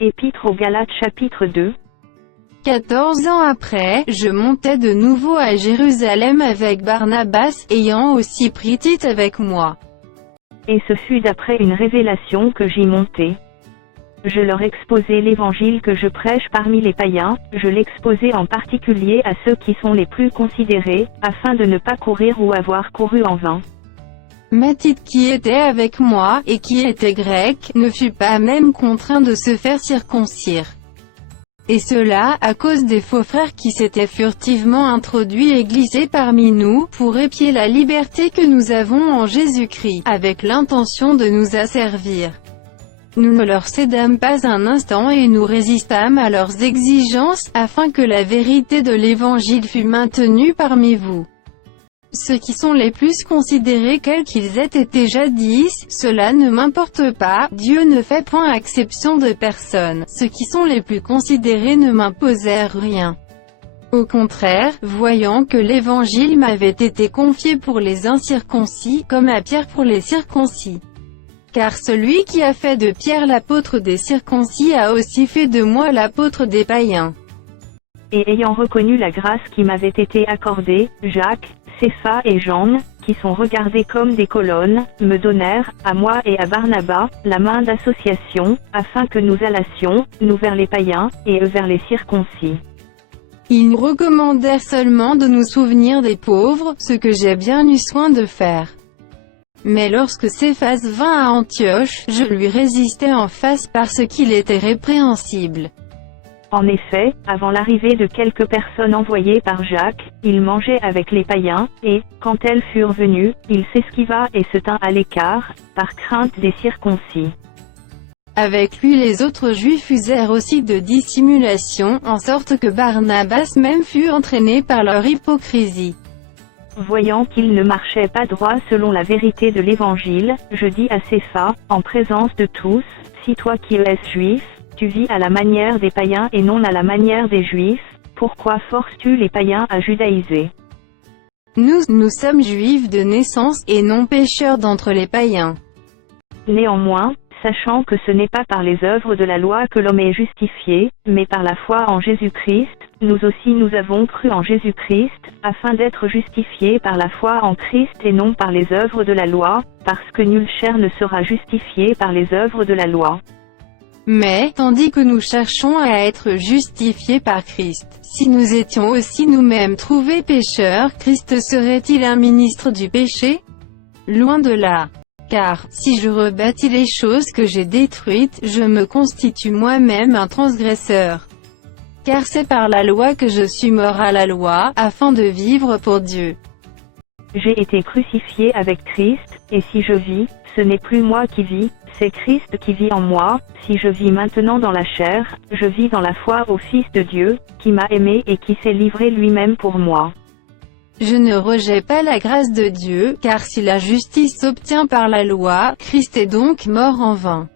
Épître aux Galates chapitre 2. 14 ans après, je montais de nouveau à Jérusalem avec Barnabas, ayant aussi pris Tite avec moi. Et ce fut d'après une révélation que j'y montai. Je leur exposai l'évangile que je prêche parmi les païens, je l'exposai en particulier à ceux qui sont les plus considérés, afin de ne pas courir ou avoir couru en vain. Mais Tite qui était avec moi, et qui était grec, ne fut pas même contraint de se faire circoncire. Et cela, à cause des faux frères qui s'étaient furtivement introduits et glissés parmi nous, pour épier la liberté que nous avons en Jésus-Christ, avec l'intention de nous asservir. Nous ne leur cédâmes pas un instant et nous résistâmes à leurs exigences, afin que la vérité de l'Évangile fût maintenue parmi vous. Ceux qui sont les plus considérés quels qu'ils aient été jadis, cela ne m'importe pas, Dieu ne fait point exception de personne. Ceux qui sont les plus considérés ne m'imposèrent rien. Au contraire, voyant que l'Évangile m'avait été confié pour les incirconcis, comme à Pierre pour les circoncis. Car celui qui a fait de Pierre l'apôtre des circoncis a aussi fait de moi l'apôtre des païens. Et ayant reconnu la grâce qui m'avait été accordée, Jacques, Cépha et Jean, qui sont regardés comme des colonnes, me donnèrent, à moi et à Barnabas, la main d'association, afin que nous allassions, nous vers les païens, et eux vers les circoncis. Ils nous recommandèrent seulement de nous souvenir des pauvres, ce que j'ai bien eu soin de faire. Mais lorsque Céphas vint à Antioche, je lui résistai en face parce qu'il était répréhensible. En effet, avant l'arrivée de quelques personnes envoyées par Jacques, il mangeait avec les païens, et, quand elles furent venues, il s'esquiva et se tint à l'écart, par crainte des circoncis. Avec lui les autres Juifs usèrent aussi de dissimulation, en sorte que Barnabas même fut entraîné par leur hypocrisie. Voyant qu'il ne marchait pas droit selon la vérité de l'Évangile, je dis à Cépha, en présence de tous, si toi qui es juif, tu vis à la manière des païens et non à la manière des juifs, pourquoi forces-tu les païens à judaïser? Nous sommes juifs de naissance, et non pécheurs d'entre les païens. Néanmoins, sachant que ce n'est pas par les œuvres de la loi que l'homme est justifié, mais par la foi en Jésus-Christ, nous aussi nous avons cru en Jésus-Christ, afin d'être justifiés par la foi en Christ et non par les œuvres de la loi, parce que nulle chair ne sera justifiée par les œuvres de la loi. Mais, tandis que nous cherchons à être justifiés par Christ, si nous étions aussi nous-mêmes trouvés pécheurs, Christ serait-il un ministre du péché? Loin de là. Car, si je rebâtis les choses que j'ai détruites, je me constitue moi-même un transgresseur. Car c'est par la loi que je suis mort à la loi, afin de vivre pour Dieu. J'ai été crucifié avec Christ, et si je vis, ce n'est plus moi qui vis, c'est Christ qui vit en moi. Si je vis maintenant dans la chair, je vis dans la foi au Fils de Dieu, qui m'a aimé et qui s'est livré lui-même pour moi. Je ne rejette pas la grâce de Dieu, car si la justice s'obtient par la loi, Christ est donc mort en vain.